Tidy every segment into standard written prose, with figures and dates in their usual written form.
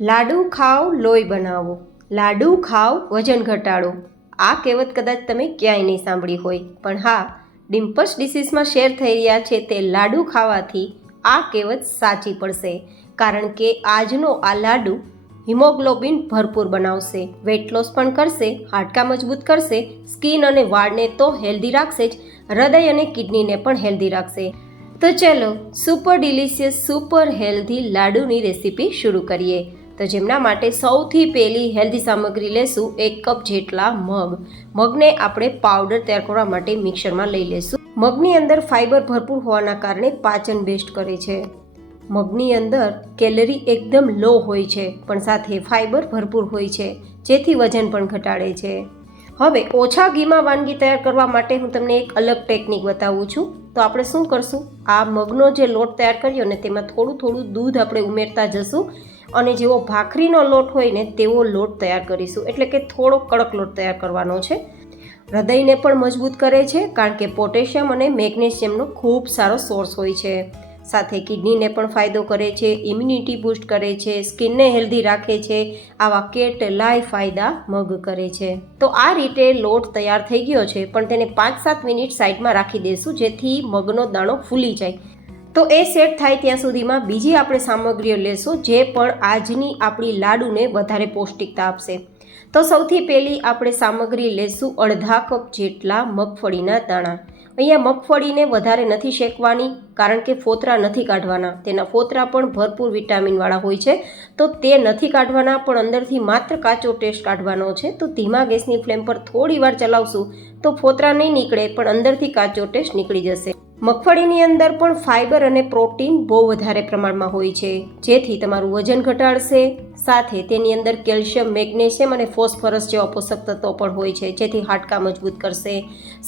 લાડુ ખાઓ લોહી બનાવો, લાડુ ખાઓ વજન ઘટાડો. આ કહેવત કદાચ તમે ક્યાંય નહીં સાંભળી હોય, પણ હા, ડિમ્પલ્સ ડિસીઝમાં શેર થઈ રહ્યા છે તે લાડુ ખાવાથી આ કહેવત સાચી પડશે. કારણ કે આજનો આ લાડુ હિમોગ્લોબિન ભરપૂર બનાવશે, વેટ લોસ પણ કરશે, હાડકાં મજબૂત કરશે, સ્કિન અને વાળને તો હેલ્ધી રાખશે જ, હૃદય અને કિડનીને પણ હેલ્ધી રાખશે. તો ચલો સુપર ડિલિશિયસ સુપર હેલ્ધી લાડુની રેસીપી શરૂ કરીએ. તો જેમના માટે સૌથી પહેલી હેલ્ધી સામગ્રી લેશું 1 કપ જેટલા મગને આપણે પાવડર તૈયાર કરવા માટે મિક્સરમાં લઈ લેશું. મગની અંદર ફાઇબર ભરપૂર હોવાના કારણે પાચન બેસ્ટ કરે છે. મગની અંદર કેલરી એકદમ લો હોય છે, પણ સાથે ફાઇબર ભરપૂર હોય છે, જેથી વજન પણ ઘટાડે છે. હવે ઓછા ઘીમાં વાનગી તૈયાર કરવા માટે હું તમને એક અલગ ટેકનિક બતાવું છું. તો આપણે શું કરશું, આ મગનો જે લોટ તૈયાર કર્યો ને તેમાં થોડું દૂધ આપણે ઉમેરતા જશું અને જેવો ભાખરીનો લોટ હોય ને તેવો લોટ તૈયાર કરીશું. એટલે કે થોડો કડક લોટ તૈયાર કરવાનો છે. હૃદયને પણ મજબૂત કરે છે, કારણ કે પોટેશિયમ અને મેગ્નેશિયમનો ખૂબ સારો સોર્સ હોય છે. સાથે કિડનીને પણ ફાયદો કરે છે, ઇમ્યુનિટી બૂસ્ટ કરે છે, સ્કિનને હેલ્ધી રાખે છે. આવા કેટલાય ફાયદા મગ કરે છે. તો આ રીતે લોટ તૈયાર થઈ ગયો છે, પણ તેને 5-7 મિનિટ સાઈડમાં રાખી દઈશું, જેથી મગનો દાણો ફૂલી જાય. તો એ સેટ થાય ત્યાં સુધીમાં બીજી આપણે સામગ્રીઓ લેશું, જે પણ આજની આપણી લાડુને વધારે પૌષ્ટિકતા આપશે. તો સૌથી પહેલી આપણે સામગ્રી લેશું 1/2 કપ જેટલા મગફળીના દાણા. અહીંયા મગફળીને વધારે નથી શેકવાની, કારણ કે ફોતરા નથી કાઢવાના. તેના ફોતરા પણ ભરપૂર વિટામિનવાળા હોય છે, તો તે નથી કાઢવાના, પણ અંદરથી માત્ર કાચો ટેસ્ટ કાઢવાનો છે. તો ધીમા ગેસની ફ્લેમ પર થોડી વાર ચલાવશું તો ફોતરા નહીં નીકળે, પણ અંદરથી કાચો ટેસ્ટ નીકળી જશે. મગફળીની અંદર પણ ફાઇબર અને પ્રોટીન બહુ વધારે પ્રમાણમાં હોય છે, જેથી તમારું વજન ઘટાડશે. સાથે તેની અંદર કેલ્શિયમ, મેગ્નેશિયમ અને ફોસ્ફરસ જેવા પોષક તત્વો પણ હોય છે, જેથી હાડકાં મજબૂત કરશે.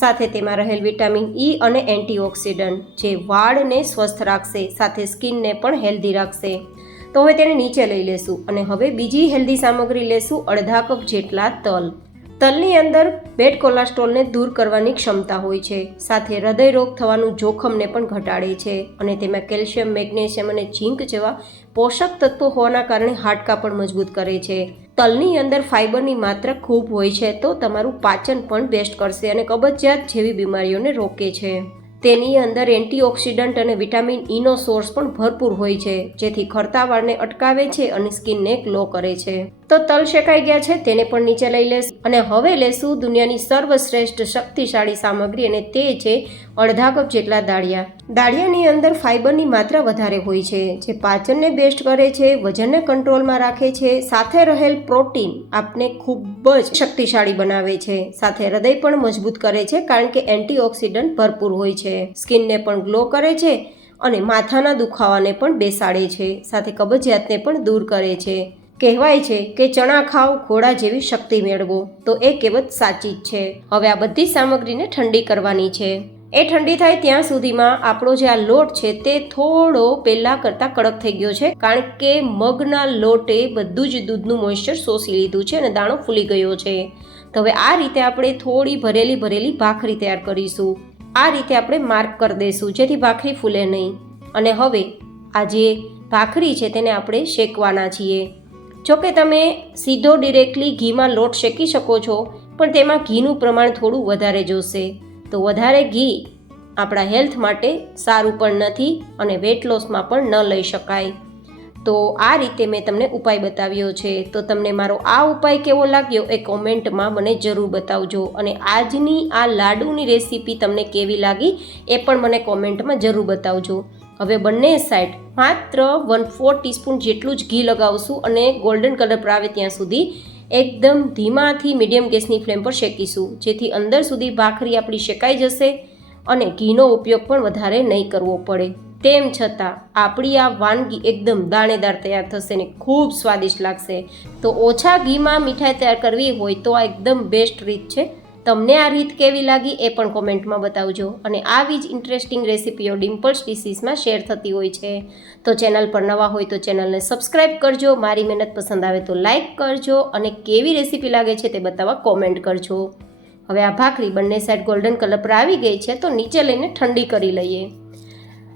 સાથે તેમાં રહેલ વિટામિન ઈ અને એન્ટીઓક્સિડન્ટ જે વાળને સ્વસ્થ રાખશે, સાથે સ્કિનને પણ હેલ્ધી રાખશે. તો હવે તેને નીચે લઈ લેશું અને હવે બીજી હેલ્ધી સામગ્રી લેશું 1/2 કપ જેટલા તલ. તલની અંદર બેડ કોલેસ્ટ્રોલને દૂર કરવાની ક્ષમતા હોય છે, સાથે હૃદયરોગ થવાનું જોખમને પણ ઘટાડે છે, અને તેમાં કેલ્શિયમ, મેગ્નેશિયમ અને ઝીંક જેવા પોષક તત્વો હોવાના કારણે હાડકાં પણ મજબૂત કરે છે. તલની અંદર ફાઇબરની માત્રા ખૂબ હોય છે, તો તમારું પાચન પણ બેસ્ટ કરશે અને કબજિયાત જેવી બીમારીઓને રોકે છે. તેની અંદર એન્ટીઓક્સિડન્ટ અને વિટામિન ઈનો સોર્સ પણ ભરપૂર હોય છે, જેથી ખરતા વાળને અટકાવે છે અને સ્કિનને ગ્લો કરે છે. તો તલ શેકાઈ ગયા છે, તેને પણ નીચે લઈ લેશું અને હવે લેશું દુનિયાની સર્વશ્રેષ્ઠ શક્તિશાળી સામગ્રી, અને તે છે 1/2 કપ જેટલા દાળિયા. દાળિયાની અંદર ફાઇબરની માત્રા વધારે હોય છે, જે પાચનને બેસ્ટ કરે છે, વજનને કંટ્રોલમાં રાખે છે. સાથે રહેલ પ્રોટીન આપને ખૂબ જ શક્તિશાળી બનાવે છે. સાથે હૃદય પણ મજબૂત કરે છે, કારણ કે એન્ટીઓક્સિડન્ટ ભરપૂર હોય છે. સ્કિનને પણ ગ્લો કરે છે અને માથાના દુખાવાને પણ બેસાડે છે. સાથે કબજિયાતને પણ દૂર કરે છે. કહેવાય છે કે ચણા ખાઓ ઘોડા જેવી શક્તિ મેળવો, તો એ કહેવત સાચી જ છે. હવે આ બધી સામગ્રીને ઠંડી કરવાની છે. એ ઠંડી થાય ત્યાં સુધીમાં આપણો જે આ લોટ છે તે થોડો પહેલાં કરતાં કડક થઈ ગયો છે, કારણ કે મગના લોટે બધું જ દૂધનું મોઇશ્ચર શોષી લીધું છે અને દાણો ફૂલી ગયો છે. તો હવે આ રીતે આપણે થોડી ભરેલી ભાખરી તૈયાર કરીશું. આ રીતે આપણે માર્ક કરી દઈશું, જેથી ભાખરી ફૂલે નહીં. અને હવે આ જે ભાખરી છે તેને આપણે શેકવાના છીએ. જોકે તમે સીધો ડિરેક્ટલી ઘીમાં લોટ શેકી શકો છો, પણ તેમાં ઘીનું પ્રમાણ થોડું વધારે જોશે. તો વધારે ઘી આપણા હેલ્થ માટે સારું પણ નથી અને વેટ લોસમાં પણ ન લઈ શકાય. તો આ રીતે મેં તમને ઉપાય બતાવ્યો છે. તો તમને મારો આ ઉપાય કેવો લાગ્યો એ કોમેન્ટમાં મને જરૂર બતાવજો, અને આજની આ લાડુની રેસીપી તમને કેવી લાગી એ પણ મને કોમેન્ટમાં જરૂર બતાવજો. હવે બંને સાઈડ માત્ર 1/4 ટીસ્પૂન જેટલું જ ઘી લગાવશું અને ગોલ્ડન કલર પર આવે ત્યાં સુધી એકદમ ધીમાથી મીડિયમ ગેસની ફ્લેમ પર શેકીશું, જેથી અંદર સુધી ભાખરી આપણી શેકાઈ જશે અને ઘીનો ઉપયોગ પણ વધારે નહીં કરવો પડે. તેમ છતાં આપણી આ વાનગી એકદમ દાણેદાર તૈયાર થશે ને ખૂબ સ્વાદિષ્ટ લાગશે. તો ઓછા ઘીમાં મીઠાઈ તૈયાર કરવી હોય તો આ એકદમ બેસ્ટ રીત છે. તમને આ રીત કેવી લાગી એ પણ કોમેન્ટમાં બતાવજો. અને આવી જ ઇન્ટરેસ્ટિંગ રેસીપીઓ ડિમ્પલ્સ ડિસીઝમાં શેર થતી હોય છે. તો ચેનલ પર નવા હોય તો ચેનલને સબસ્ક્રાઈબ કરજો. મારી મહેનત પસંદ આવે તો લાઈક કરજો, અને કેવી રેસીપી લાગે છે તે બતાવવા કોમેન્ટ કરજો. હવે આ ભાખરી બંને સાઈડ ગોલ્ડન કલર પર આવી ગઈ છે, તો નીચે લઈને ઠંડી કરી લઈએ.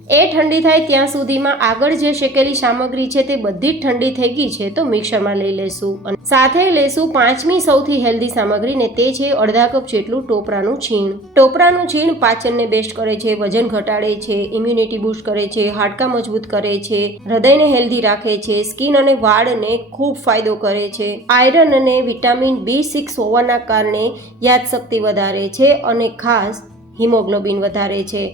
એ ઠંડી થાય ત્યાં સુધીમાં આગળ જે શેકેલી સામગ્રી છે તે બધી જ ઠંડી થઈ ગઈ છે તો મિક્સરમાં લઈ લેશું અને સાથે લેશું પાંચમી સૌથી હેલ્ધી સામગ્રી ને તે છે અડધા કપ જેટલું ટોપરાનું છીણ. ટોપરાનું છીણ પાચનને બેસ્ટ કરે છે, વજન ઘટાડે છે, ઇમ્યુનિટી બૂસ્ટ કરે છે, હાડકાં મજબૂત કરે છે, હૃદયને હેલ્ધી રાખે છે, સ્કિન અને વાળને ખૂબ ફાયદો કરે છે. આયરન અને વિટામિન B6 હોવાના કારણે યાદશક્તિ વધારે છે અને ખાસ હિમોગ્લોબિન વધારે છે.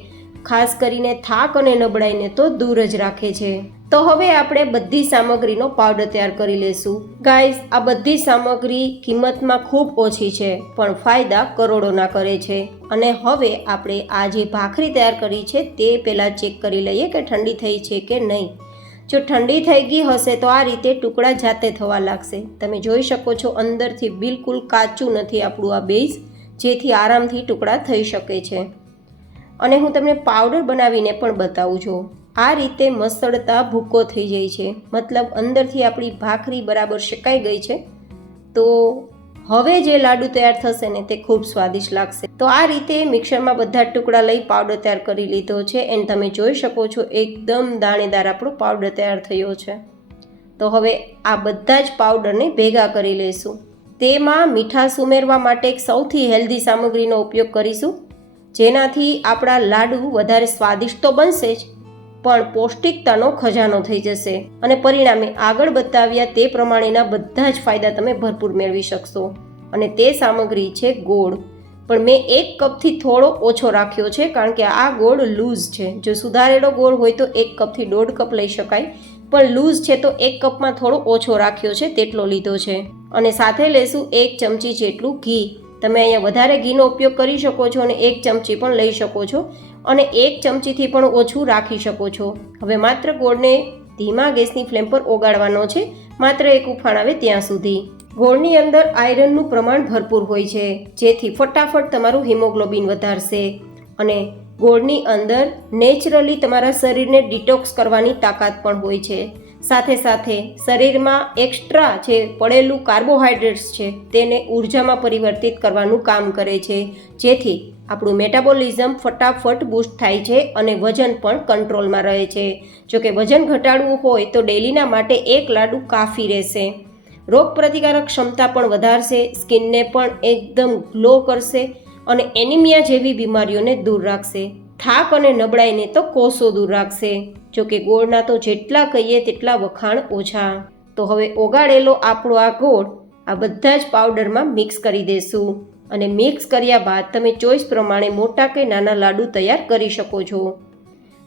ખાસ કરીને થાક અને નબળાઈને તો દૂર જ રાખે છે. તો હવે આપણે બધી સામગ્રીનો પાવડર તૈયાર કરી લેશું. ગાઈઝ, આ બધી સામગ્રી કિંમતમાં ખૂબ ઓછી છે પણ ફાયદા કરોડોના કરે છે. અને હવે આપણે આ જે ભાખરી તૈયાર કરી છે તે પહેલાં ચેક કરી લઈએ કે ઠંડી થઈ છે કે નહીં. જો ઠંડી થઈ ગઈ હશે તો આ રીતે ટુકડા જાતે થવા લાગશે. તમે જોઈ શકો છો અંદરથી બિલકુલ કાચું નથી આપણું આ બેઝ, જેથી આરામથી ટુકડા થઈ શકે છે. અને હું તમને પાવડર બનાવીને પણ બતાવું છું. આ રીતે મસળતા ભૂકો થઈ જાય છે, મતલબ અંદરથી આપણી ભાખરી બરાબર શેકાઈ ગઈ છે. તો હવે જે લાડુ તૈયાર થશે ને તે ખૂબ સ્વાદિષ્ટ લાગશે. તો આ રીતે મિક્સરમાં બધા ટુકડા લઈ પાવડર તૈયાર કરી લીધો છે એન્ડ તમે જોઈ શકો છો એકદમ દાણેદાર આપણો પાવડર તૈયાર થયો છે. તો હવે આ બધા જ પાવડરને ભેગા કરી લઈશું. તેમાં મીઠાશ ઉમેરવા માટે એક સૌથી હેલ્ધી સામગ્રીનો ઉપયોગ કરીશું, જેનાથી આપણા લાડુ વધારે સ્વાદિષ્ટ તો બનશે જ પણ પૌષ્ટિકતાનો ખજાનો થઈ જશે અને પરિણામે આગળ બતાવ્યા તે પ્રમાણેના બધા જ ફાયદા તમે ભરપૂર મેળવી શકશો. અને તે સામગ્રી છે ગોળ, પણ મેં 1 કપથી થોડો ઓછો રાખ્યો છે કારણ કે આ ગોળ લૂઝ છે. જો સુધારેલો ગોળ હોય તો 1 કપથી 1.5 કપ લઈ શકાય, પણ લૂઝ છે તો 1 કપમાં થોડો ઓછો રાખ્યો છે તેટલો લીધો છે. અને સાથે લેશું 1 ચમચી જેટલું ઘી. તમે અહીંયા વધારે ઘીનો ઉપયોગ કરી શકો છો અને 1 ચમચી પણ લઈ શકો છો અને 1 ચમચીથી પણ ઓછું રાખી શકો છો. હવે માત્ર ગોળને ધીમા ગેસની ફ્લેમ પર ઓગાળવાનો છે, માત્ર એક ઉફાણ આવે ત્યાં સુધી. ગોળની અંદર આયરનનું પ્રમાણ ભરપૂર હોય છે, જેથી ફટાફટ તમારું હિમોગ્લોબિન વધારશે અને ગોળની અંદર નેચરલી તમારા શરીરને ડિટોક્સ કરવાની તાકાત પણ હોય છે. સાથે સાથે શરીરમાં એક્સ્ટ્રા જે પડેલું કાર્બોહાઈડ્રેટ્સ છે તેને ઉર્જામાં પરિવર્તિત કરવાનું કામ કરે છે, જેથી આપણું મેટાબોલિઝમ ફટાફટ બૂસ્ટ થાય છે અને વજન પણ કંટ્રોલમાં રહે છે. જોકે વજન ઘટાડવું હોય તો ડેલીના માટે 1 લાડુ કાફી રહેશે. રોગ પ્રતિકારક ક્ષમતા પણ વધારશે, સ્કિનને પણ એકદમ ગ્લો કરશે અને એનિમિયા જેવી બીમારીઓને દૂર રાખશે. થાક અને નબળાઈને તો કોસો દૂર રાખશે. જોકે ગોળના તો જેટલા કહીએ તેટલા વખાણ ઓછા. તો હવે ઓગાળેલો આપણો આ ગોળ આ બધા જ પાવડરમાં મિક્સ કરી દેશું અને મિક્સ કર્યા બાદ તમે ચોઈસ પ્રમાણે મોટા કે નાના લાડુ તૈયાર કરી શકો છો.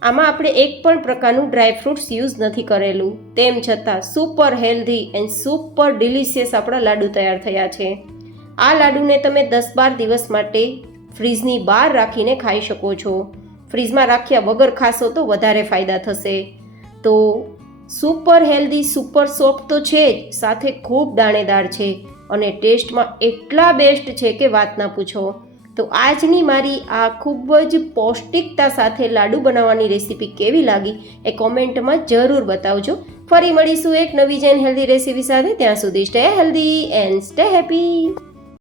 આમાં આપણે એક પણ પ્રકારનું ડ્રાયફ્રૂટ્સ યુઝ નથી કરેલું, તેમ છતાં super healthy and super delicious આપણા લાડુ તૈયાર થયા છે. આ લાડુને તમે 10-12 દિવસ માટે ફ્રીજની બહાર રાખીને ખાઈ શકો છો. ફ્રીજમાં રાખ્યા વગર ખાશો તો વધારે ફાયદા થશે. તો સુપર હેલ્ધી, સુપર સોફ્ટ તો છે જ, સાથે ખૂબ દાણેદાર છે અને ટેસ્ટમાં એટલા બેસ્ટ છે કે વાત ના પૂછો. તો આજની મારી આ ખૂબ જ પૌષ્ટિકતા સાથે લાડુ બનાવવાની રેસીપી કેવી લાગી એ કોમેન્ટમાં જરૂર બતાવજો. ફરી મળીશું એક નવી જૈન હેલ્ધી રેસીપી સાથે. ત્યાં સુધી stay healthy and stay happy.